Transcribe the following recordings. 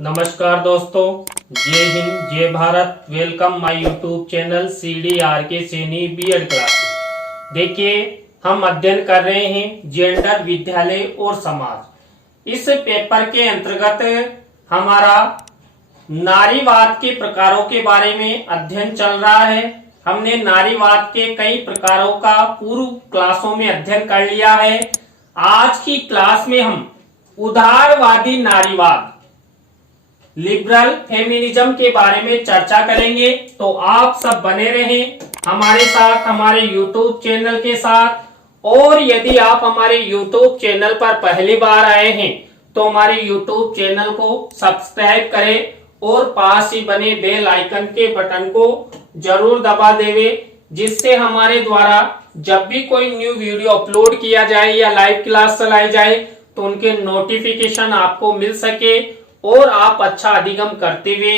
नमस्कार दोस्तों, जय हिंद जय Bharat. Welcome my YouTube channel CDRK Saini BEd class. देखिए, हम अध्ययन कर रहे हैं जेंडर, विद्यालय और समाज। इस पेपर के अंतर्गत हमारा नारीवाद के प्रकारों के बारे में अध्ययन चल रहा है। हमने नारीवाद के कई प्रकारों का पूर्व क्लासों में अध्ययन कर लिया है। आज की क्लास में हम उदारवादी नारीवाद, लिबरल फेमिनिज्म के बारे में चर्चा करेंगे। तो आप सब बने रहें हमारे साथ, हमारे YouTube चैनल के साथ। और यदि आप हमारे YouTube चैनल पर पहली बार आए हैं तो हमारे YouTube चैनल को सब्सक्राइब करें और पास ही बने बेल आइकन के बटन को जरूर दबा देवे, जिससे हमारे द्वारा जब भी कोई न्यू वीडियो अपलोड किया जाए या लाइव क्लास चलाई जाए तो उनके नोटिफिकेशन आपको मिल सके और आप अच्छा अधिगम करते हुए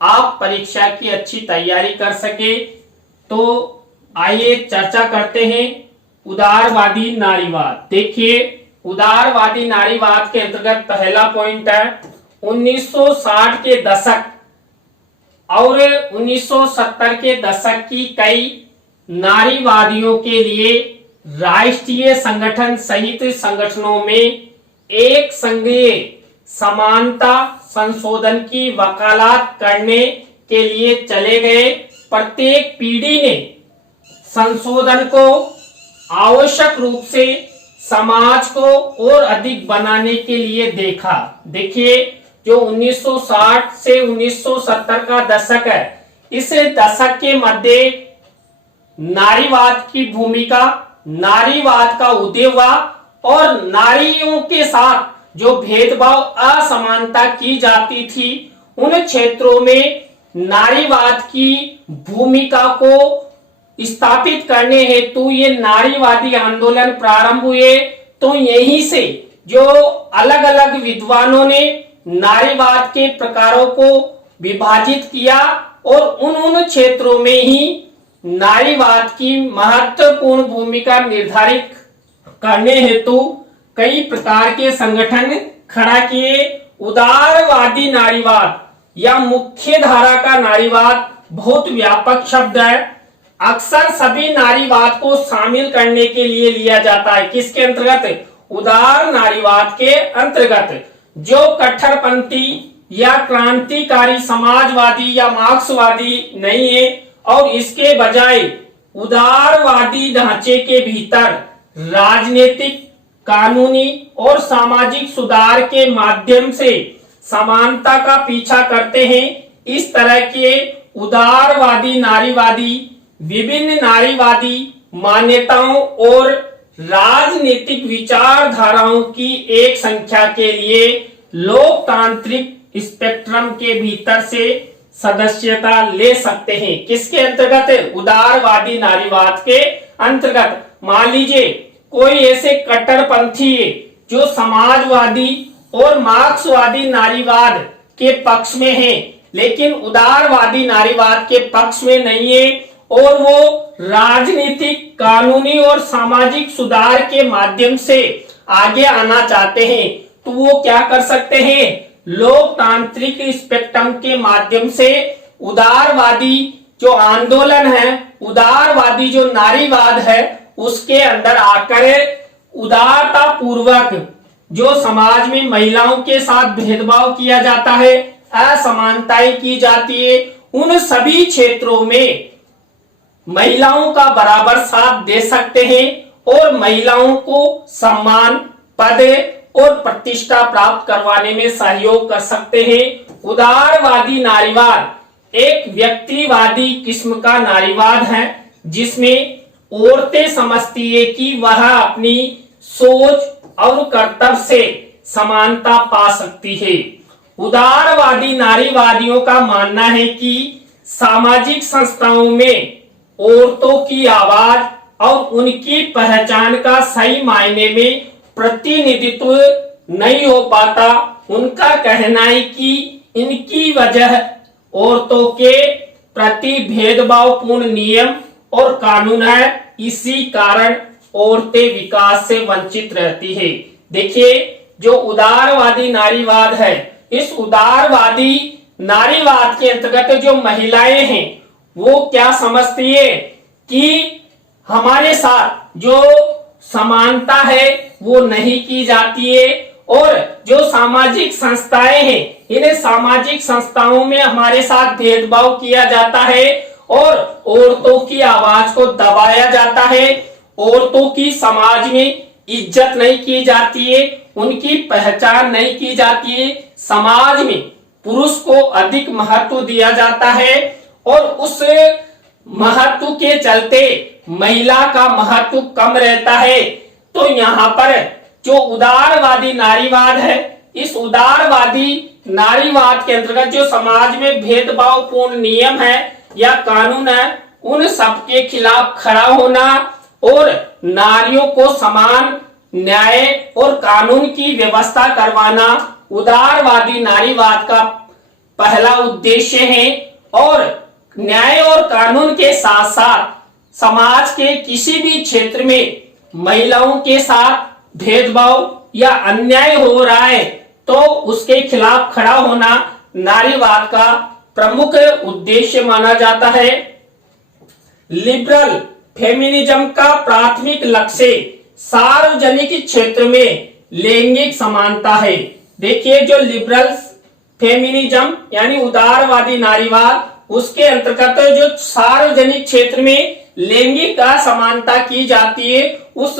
आप परीक्षा की अच्छी तैयारी कर सके। तो आइए चर्चा करते हैं उदारवादी नारीवाद। देखिए, उदारवादी नारीवाद के अंतर्गत पहला पॉइंट है 1960 के दशक और 1970 के दशक की कई नारीवादियों के लिए राष्ट्रीय संगठन सहित संगठनों में एक संघीय समानता संशोधन की वकालत करने के लिए चले गए। प्रत्येक पीढ़ी ने संशोधन को आवश्यक रूप से समाज को और अधिक बनाने के लिए देखा। देखिए, जो 1960 से 1970 का दशक है, इस दशक के मध्य नारीवाद की भूमिका, नारीवाद का उदय हुआ और नारियों के साथ जो भेदभाव, असमानता की जाती थी, उन क्षेत्रों में नारीवाद की भूमिका को स्थापित करने हेतु ये नारीवादी आंदोलन प्रारंभ हुए। तो यहीं से जो अलग अलग विद्वानों ने नारीवाद के प्रकारों को विभाजित किया और उन क्षेत्रों में ही नारीवाद की महत्वपूर्ण भूमिका निर्धारित करने हेतु कई प्रकार के संगठन खड़ा किए। उदारवादी नारीवाद या मुख्य धारा का नारीवाद बहुत व्यापक शब्द है। अक्सर सभी नारीवाद को शामिल करने के लिए लिया जाता है। किसके अंतर्गत? उदार नारीवाद के अंतर्गत। जो कट्टरपंथी या क्रांतिकारी समाजवादी या मार्क्सवादी नहीं है और इसके बजाय उदारवादी ढांचे के भीतर राजनीतिक, कानूनी और सामाजिक सुधार के माध्यम से समानता का पीछा करते हैं। इस तरह के उदारवादी नारीवादी विभिन्न नारीवादी मान्यताओं और राजनीतिक विचारधाराओं की एक संख्या के लिए लोकतांत्रिक स्पेक्ट्रम के भीतर से सदस्यता ले सकते हैं। किसके अंतर्गत? उदारवादी नारीवाद के अंतर्गत। मान लीजिए कोई ऐसे कट्टरपंथी है जो समाजवादी और मार्क्सवादी नारीवाद के पक्ष में है, लेकिन उदारवादी नारीवाद के पक्ष में नहीं है और वो राजनीतिक, कानूनी और सामाजिक सुधार के माध्यम से आगे आना चाहते हैं, तो वो क्या कर सकते हैं? लोकतांत्रिक स्पेक्ट्रम के माध्यम से उदारवादी जो आंदोलन है, उदारवादी जो नारीवाद है, उसके अंदर आकर उदारता पूर्वक जो समाज में महिलाओं के साथ भेदभाव किया जाता है, असमानताएं की जाती है, उन सभी क्षेत्रों में महिलाओं का बराबर साथ दे सकते हैं और महिलाओं को सम्मान, पद और प्रतिष्ठा प्राप्त करवाने में सहयोग कर सकते हैं। उदारवादी नारीवाद एक व्यक्तिवादी किस्म का नारीवाद है, जिसमें औरतें समझती है कि वह अपनी सोच और कर्तव्य से समानता पा सकती है। उदारवादी नारीवादियों का मानना है कि सामाजिक संस्थाओं में औरतों की आवाज और उनकी पहचान का सही मायने में प्रतिनिधित्व नहीं हो पाता। उनका कहना है कि इनकी वजह औरतों के प्रति भेदभावपूर्ण नियम और कानून है। इसी कारण औरतें विकास से वंचित रहती है। देखिए, जो उदारवादी नारीवाद है, इस उदारवादी नारीवाद के अंतर्गत जो महिलाएं हैं वो क्या समझती है कि हमारे साथ जो समानता है वो नहीं की जाती है और जो सामाजिक संस्थाएं हैं इन सामाजिक संस्थाओं में हमारे साथ भेदभाव किया जाता है और औरतों की आवाज को दबाया जाता है, औरतों की समाज में इज्जत नहीं की जाती है, उनकी पहचान नहीं की जाती है, समाज में पुरुष को अधिक महत्व दिया जाता है और उस महत्व के चलते महिला का महत्व कम रहता है। तो यहाँ पर जो उदारवादी नारीवाद है, इस उदारवादी नारीवाद के अंतर्गत जो समाज में भेदभावपूर्ण नियम है या कानून है उन सबके खिलाफ खड़ा होना और नारियों को समान न्याय और कानून की व्यवस्था करवाना उदारवादी नारीवाद का पहला उद्देश्य है। और न्याय और कानून के साथ साथ समाज के किसी भी क्षेत्र में महिलाओं के साथ भेदभाव या अन्याय हो रहा है तो उसके खिलाफ खड़ा होना नारीवाद का प्रमुख उद्देश्य माना जाता है। लिबरल फेमिनिज्म का प्राथमिक लक्ष्य सार्वजनिक क्षेत्र में लैंगिक समानता है। देखिए जो लिबरल फेमिनिज्म यानी उदारवादी नारीवाद उसके अंतर्गत जो सार्वजनिक क्षेत्र में लैंगिक असमानता की जाती है उस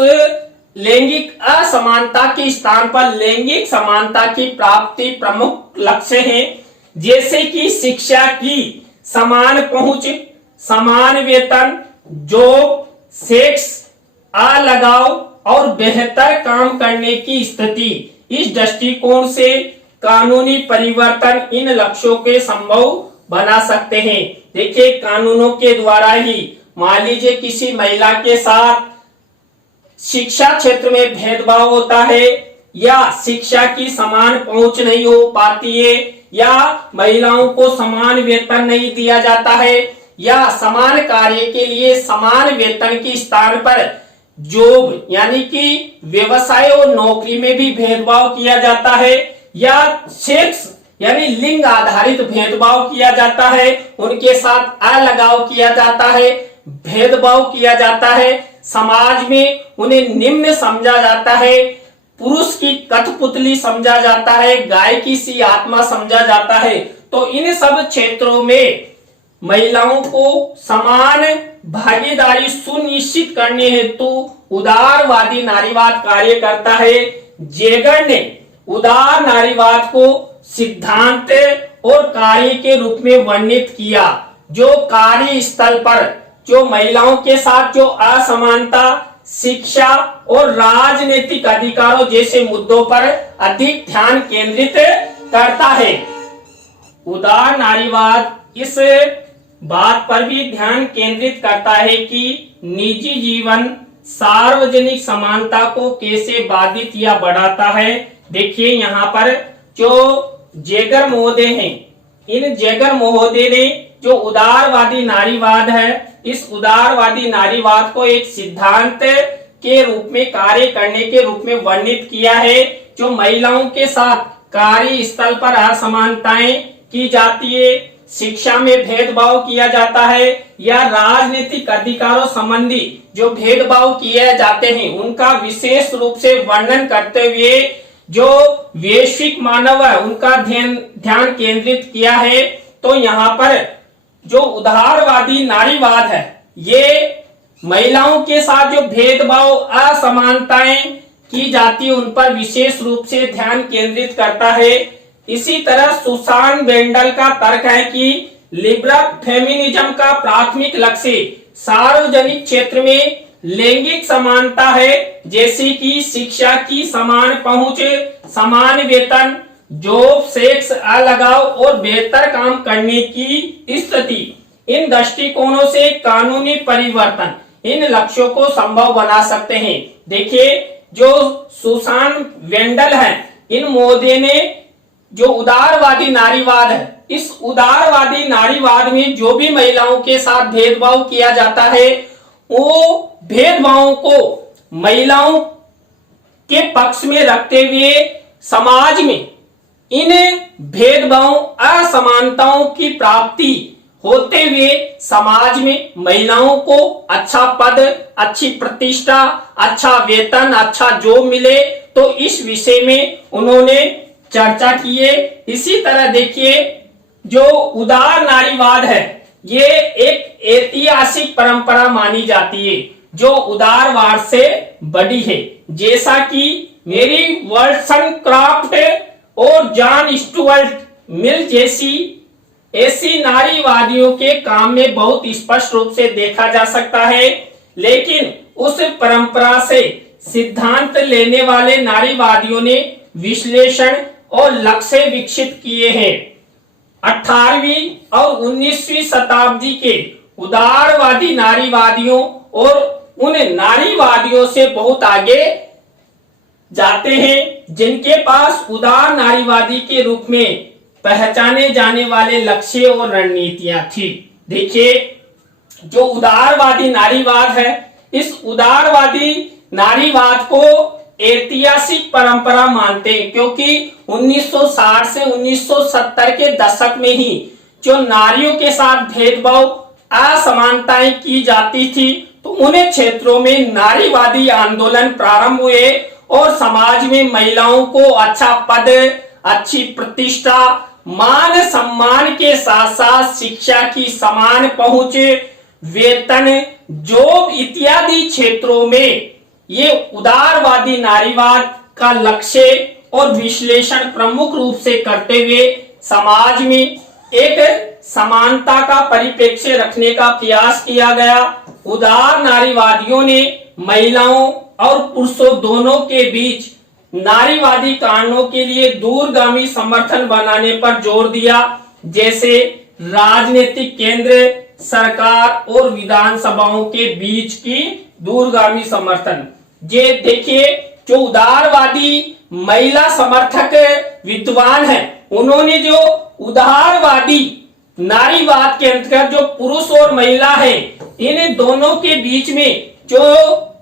लैंगिक असमानता के स्थान पर लैंगिक समानता की प्राप्ति प्रमुख लक्ष्य है। जैसे कि शिक्षा की समान पहुंच, समान वेतन, जॉब, सेक्स अलगाव और बेहतर काम करने की स्थिति। इस दृष्टिकोण से कानूनी परिवर्तन इन लक्ष्यों के संभव बना सकते हैं। देखिए कानूनों के द्वारा ही मान लीजिए किसी महिला के साथ शिक्षा क्षेत्र में भेदभाव होता है या शिक्षा की समान पहुंच नहीं हो पाती है या महिलाओं को समान वेतन नहीं दिया जाता है या समान कार्य के लिए समान वेतन के स्थान पर जॉब यानी कि व्यवसाय और नौकरी में भी भेदभाव किया जाता है या सेक्स यानी लिंग आधारित भेदभाव किया जाता है, उनके साथ अलगाव किया जाता है, भेदभाव किया जाता है, समाज में उन्हें निम्न समझा जाता है, पुरुष की कठपुतली समझा जाता है, गाय की सी आत्मा समझा जाता है। तो इन सब क्षेत्रों में महिलाओं को समान भागीदारी सुनिश्चित करने हेतु उदारवादी नारीवाद कार्य करता है। जेगर ने उदार नारीवाद को सिद्धांत और कार्य के रूप में वर्णित किया, जो कार्य स्थल पर जो महिलाओं के साथ जो असमानता, शिक्षा और राजनीतिक अधिकारों जैसे मुद्दों पर अधिक ध्यान केंद्रित करता है। उदार नारीवाद इस बात पर भी ध्यान केंद्रित करता है कि निजी जीवन सार्वजनिक समानता को कैसे बाधित या बढ़ाता है। देखिए यहाँ पर जो जेगर महोदय हैं, इन जेगर महोदय ने जो उदारवादी नारीवाद है, इस उदारवादी नारीवाद को एक सिद्धांत के रूप में कार्य करने के रूप में वर्णित किया है। जो महिलाओं के साथ कार्य स्थल पर असमानताएं की जाती है, शिक्षा में भेदभाव किया जाता है या राजनीतिक अधिकारों संबंधी जो भेदभाव किए जाते हैं उनका विशेष रूप से वर्णन करते हुए जो वैश्विक मानव है उनका ध्यान केंद्रित किया है। तो यहाँ पर जो उदारवादी नारीवाद है ये महिलाओं के साथ जो भेदभाव असमानताएं की जाती है उन पर विशेष रूप से ध्यान केंद्रित करता है। इसी तरह सुसान बेंडल का तर्क है कि लिबरल फेमिनिज्म का प्राथमिक लक्ष्य सार्वजनिक क्षेत्र में लैंगिक समानता है, जैसे कि शिक्षा की समान पहुंच, समान वेतन, जॉब, सेक्स अलगाव और बेहतर काम करने की स्थिति। इन दृष्टिकोणों से कानूनी परिवर्तन इन लक्ष्यों को संभव बना सकते हैं। देखिए जो सुसान वेंडल है, इन महोदय ने जो उदारवादी नारीवाद है, इस उदारवादी नारीवाद में जो भी महिलाओं के साथ भेदभाव किया जाता है वो भेदभावों को महिलाओं के पक्ष में रखते हुए समाज में इन भेदभाव असमानताओं की प्राप्ति होते हुए समाज में महिलाओं को अच्छा पद, अच्छी प्रतिष्ठा, अच्छा वेतन, अच्छा जॉब मिले, तो इस विषय में उन्होंने चर्चा की है। इसी तरह देखिए, जो उदार नारीवाद है, ये एक ऐतिहासिक परंपरा मानी जाती है जो उदारवाद से बड़ी है। जैसा कि मेरी वॉल्सनक्राफ्ट और जॉन स्टुअर्ट मिल जैसी ऐसी नारीवादियों के काम में बहुत स्पष्ट रूप से देखा जा सकता है। लेकिन उस परंपरा से सिद्धांत लेने वाले नारीवादियों ने विश्लेषण और लक्ष्य विकसित किए हैं। 18वीं और 19वीं शताब्दी के उदारवादी नारीवादियों और उन नारीवादियों से बहुत आगे जाते हैं जिनके पास उदार नारीवादी के रूप में पहचाने जाने वाले लक्ष्य और रणनीतियां थी। देखिए, जो उदारवादी नारीवाद है, इस उदारवादी नारीवाद को ऐतिहासिक परंपरा मानते हैं, क्योंकि 1960 से 1970 के दशक में ही जो नारियों के साथ भेदभाव, असमानताएं की जाती थी, तो उन्हें क्षेत्रों में नारीवादी आंदोलन प्रारंभ हुए और समाज में महिलाओं को अच्छा पद, अच्छी प्रतिष्ठा, मान सम्मान के साथ साथ शिक्षा की समान पहुंच, वेतन, जॉब इत्यादि क्षेत्रों में ये उदारवादी नारीवाद का लक्ष्य और विश्लेषण प्रमुख रूप से करते हुए समाज में एक समानता का परिप्रेक्ष्य रखने का प्रयास किया गया। उदार नारीवादियों ने महिलाओं और पुरुषों दोनों के बीच नारीवादी कारणों के लिए दूरगामी समर्थन बनाने पर जोर दिया, जैसे राजनीतिक केंद्र, सरकार और विधानसभाओं के बीच की दूरगामी समर्थन। ये देखिए, जो उदारवादी महिला समर्थक विद्वान हैं, उन्होंने जो उदारवादी नारीवाद के अंतर्गत जो पुरुष और महिला है, इन दोनों के बीच में जो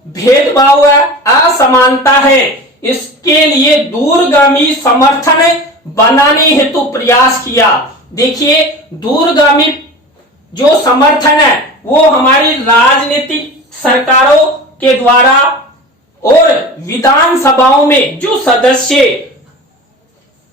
भेदभाव है, असमानता है, इसके लिए दूरगामी समर्थन बनाने हेतु प्रयास किया। देखिए, दूरगामी जो समर्थन है वो हमारी राजनीतिक सरकारों के द्वारा और विधानसभाओं में जो सदस्य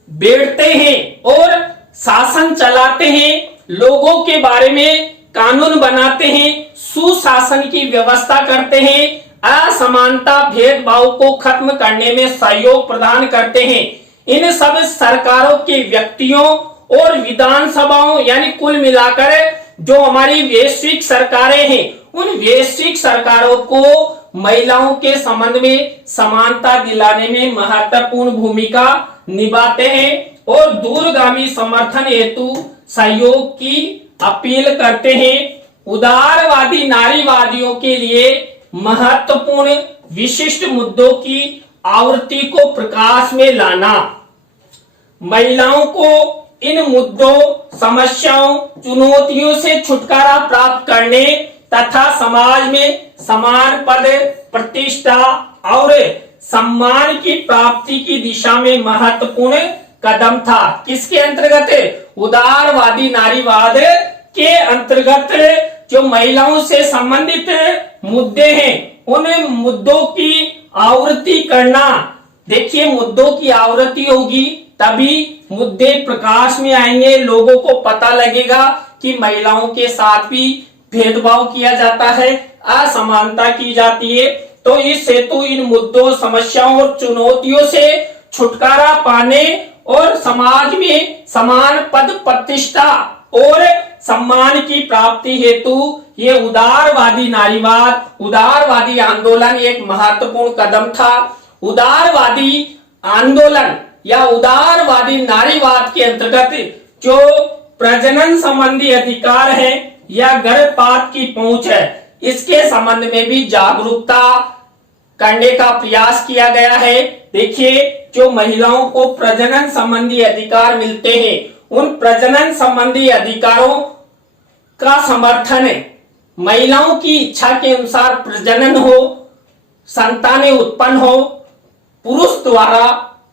बैठते हैं और शासन चलाते हैं, लोगों के बारे में कानून बनाते हैं, सुशासन की व्यवस्था करते हैं, असमानता भेदभाव को खत्म करने में सहयोग प्रदान करते हैं, इन सब सरकारों के व्यक्तियों और विधानसभाओं यानी कुल मिलाकर जो हमारी वैश्विक सरकारें हैं, उन वैश्विक सरकारों को महिलाओं के संबंध में समानता दिलाने में महत्वपूर्ण भूमिका निभाते हैं और दूरगामी समर्थन हेतु सहयोग की अपील करते हैं। उदारवादी नारीवादियों के लिए महत्वपूर्ण विशिष्ट मुद्दों की आवृत्ति को प्रकाश में लाना, महिलाओं को इन मुद्दों, समस्याओं, चुनौतियों से छुटकारा प्राप्त करने तथा समाज में समान पद, प्रतिष्ठा और सम्मान की प्राप्ति की दिशा में महत्वपूर्ण कदम था। किसके अंतर्गत? उदारवादी नारीवाद के अंतर्गत जो महिलाओं से संबंधित मुद्दे हैं, उन मुद्दों की आवृत्ति करना। देखिए, मुद्दों की आवृत्ति होगी तभी मुद्दे प्रकाश में आएंगे, लोगों को पता लगेगा कि महिलाओं के साथ भी भेदभाव किया जाता है, असमानता की जाती है। तो इस हेतु इन मुद्दों, समस्याओं और चुनौतियों से छुटकारा पाने और समाज में समान पद, प्रतिष्ठा और सम्मान की प्राप्ति हेतु ये उदारवादी नारीवाद, उदारवादी आंदोलन एक महत्वपूर्ण कदम था। उदारवादी आंदोलन या उदारवादी नारीवाद के अंतर्गत जो प्रजनन संबंधी अधिकार है या गर्भपात की पहुंच है, इसके संबंध में भी जागरूकता करने का प्रयास किया गया है। देखिए, जो महिलाओं को प्रजनन संबंधी अधिकार मिलते हैं, उन प्रजनन संबंधी अधिकारों का समर्थन है। महिलाओं की इच्छा के अनुसार प्रजनन हो, संतानें उत्पन्न हो, पुरुष द्वारा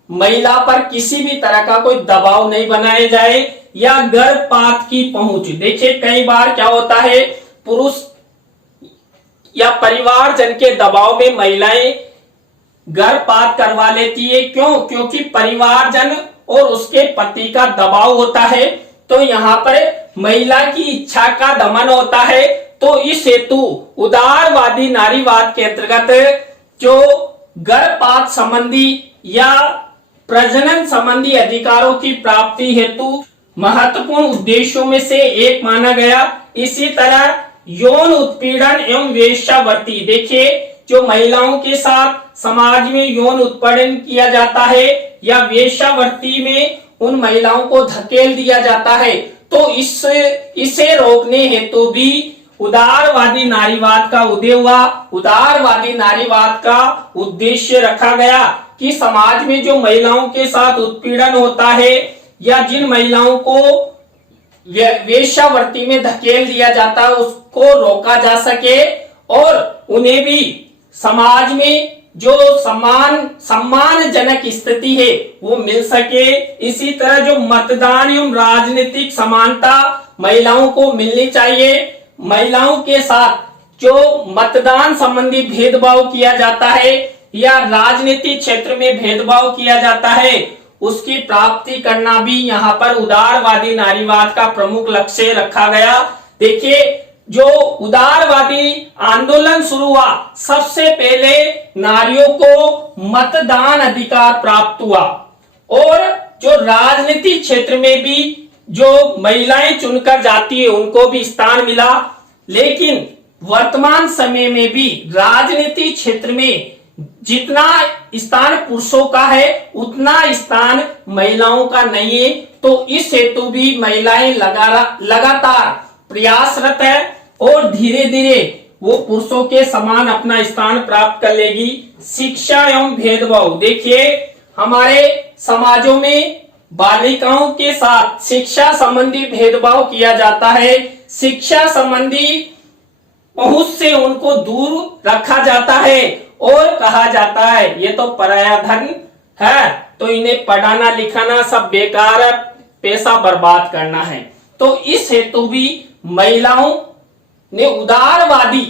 महिला पर किसी भी तरह का कोई दबाव नहीं बनाया जाए या गर्भपात की पहुंच। देखिए कई बार क्या होता है, पुरुष या परिवारजन के दबाव में महिलाएं गर्भपात करवा लेती है। क्यों? क्योंकि परिवारजन और उसके पति का दबाव होता है, तो यहाँ पर महिला की इच्छा का दमन होता है। तो इस हेतु उदारवादी नारीवाद के अंतर्गत जो गर्भपात संबंधी या प्रजनन संबंधी अधिकारों की प्राप्ति हेतु महत्वपूर्ण उद्देश्यों में से एक माना गया। इसी तरह यौन उत्पीड़न एवं वेश्यावृत्ति, देखिए जो महिलाओं के साथ समाज में यौन उत्पीड़न किया जाता है या वेश्यावृत्ति में उन महिलाओं को धकेल दिया जाता है, तो इसे रोकने हेतु भी उदारवादी नारीवाद का उदय हुआ। उदारवादी नारीवाद का उद्देश्य रखा गया कि समाज में जो महिलाओं के साथ उत्पीड़न होता है या जिन महिलाओं को वेश्यावृत्ति में धकेल दिया जाता है उसको रोका जा सके और उन्हें भी समाज में जो सम्मानजनक स्थिति है वो मिल सके। इसी तरह जो मतदान एवं राजनीतिक समानता महिलाओं को मिलनी चाहिए। महिलाओं के साथ जो मतदान संबंधी भेदभाव किया जाता है या राजनीतिक क्षेत्र में भेदभाव किया जाता है उसकी प्राप्ति करना भी यहाँ पर उदारवादी नारीवाद का प्रमुख लक्ष्य रखा गया। देखिए जो उदारवादी आंदोलन शुरू हुआ, सबसे पहले नारियों को मतदान अधिकार प्राप्त हुआ और जो राजनीतिक क्षेत्र में भी जो महिलाएं चुनकर जाती है उनको भी स्थान मिला। लेकिन वर्तमान समय में भी राजनीतिक क्षेत्र में जितना स्थान पुरुषों का है उतना स्थान महिलाओं का नहीं है। तो इस हेतु भी महिलाएं लगातार प्रयासरत है और धीरे धीरे वो पुरुषों के समान अपना स्थान प्राप्त कर लेगी। शिक्षा एवं भेदभाव, देखिए हमारे समाजों में बालिकाओं के साथ शिक्षा संबंधी भेदभाव किया जाता है। शिक्षा संबंधी पहुंच से उनको दूर रखा जाता है और कहा जाता है ये तो पराया धन है, तो इन्हें पढ़ाना लिखाना सब बेकार है, पैसा बर्बाद करना है। तो इस हेतु भी महिलाओं ने उदारवादी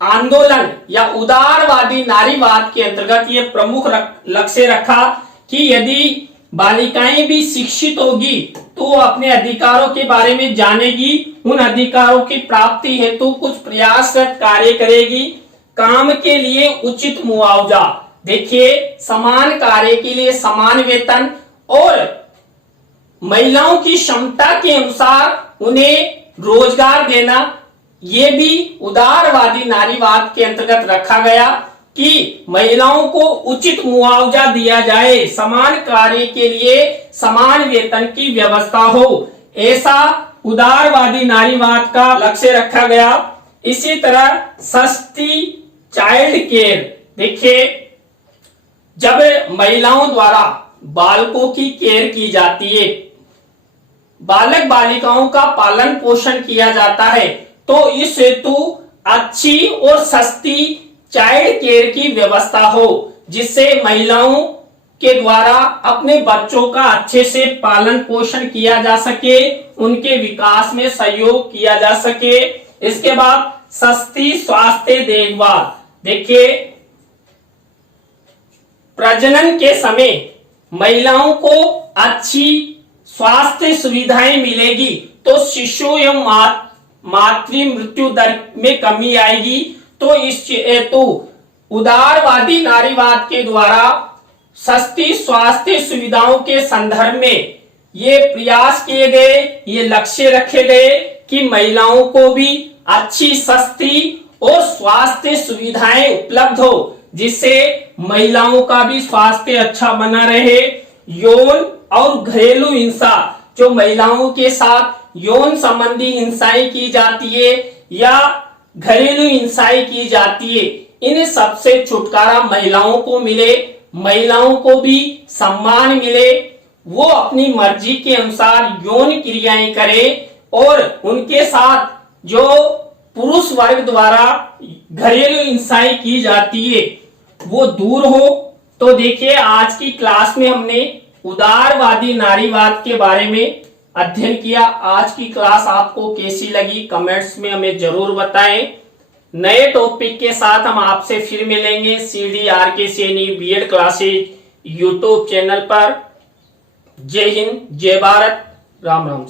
आंदोलन या उदारवादी नारीवाद के अंतर्गत ये प्रमुख लक्ष्य रखा कि यदि बालिकाएं भी शिक्षित होगी तो वो अपने अधिकारों के बारे में जानेगी, उन अधिकारों की प्राप्ति हेतु कुछ प्रयासरत कार्य करेगी। काम के लिए उचित मुआवजा, देखिए समान कार्य के लिए समान वेतन और महिलाओं की क्षमता के अनुसार उन्हें रोजगार देना, ये भी उदारवादी नारीवाद के अंतर्गत रखा गया कि महिलाओं को उचित मुआवजा दिया जाए, समान कार्य के लिए समान वेतन की व्यवस्था हो, ऐसा उदारवादी नारीवाद का लक्ष्य रखा गया। इसी तरह सस्ती चाइल्ड केयर, देखिए जब महिलाओं द्वारा बालकों की केयर की जाती है, बालक बालिकाओं का पालन पोषण किया जाता है, तो इस हेतु अच्छी और सस्ती चाइल्ड केयर की व्यवस्था हो जिससे महिलाओं के द्वारा अपने बच्चों का अच्छे से पालन पोषण किया जा सके, उनके विकास में सहयोग किया जा सके। इसके बाद सस्ती स्वास्थ्य देखभाल, देखिए प्रजनन के समय महिलाओं को अच्छी स्वास्थ्य सुविधाएं मिलेगी तो शिशु एवं मातृ मृत्यु दर में कमी आएगी। तो इस हेतु उदारवादी नारीवाद के द्वारा सस्ती स्वास्थ्य सुविधाओं के संदर्भ में ये प्रयास किए गए, ये लक्ष्य रखे गए कि महिलाओं को भी अच्छी सस्ती और स्वास्थ्य सुविधाएं उपलब्ध हो जिससे महिलाओं का भी स्वास्थ्य अच्छा बना रहे। यौन और घरेलू हिंसा, जो महिलाओं के साथ यौन संबंधी हिंसाएं की जाती है या घरेलू हिंसाएं की जाती है, इन सबसे छुटकारा महिलाओं को मिले, महिलाओं को भी सम्मान मिले, वो अपनी मर्जी के अनुसार यौन क्रियाएं करें और उनके साथ जो पुरुष वर्ग द्वारा घरेलू हिंसाएं की जाती है वो दूर हो। तो देखिए, आज की क्लास में हमने उदारवादी नारीवाद के बारे में अध्ययन किया। आज की क्लास आपको कैसी लगी कमेंट्स में हमें जरूर बताएं। नए टॉपिक के साथ हम आपसे फिर मिलेंगे CDRK Saini BEd classes YouTube channel पर। जय हिंद, जय भारत, राम राम।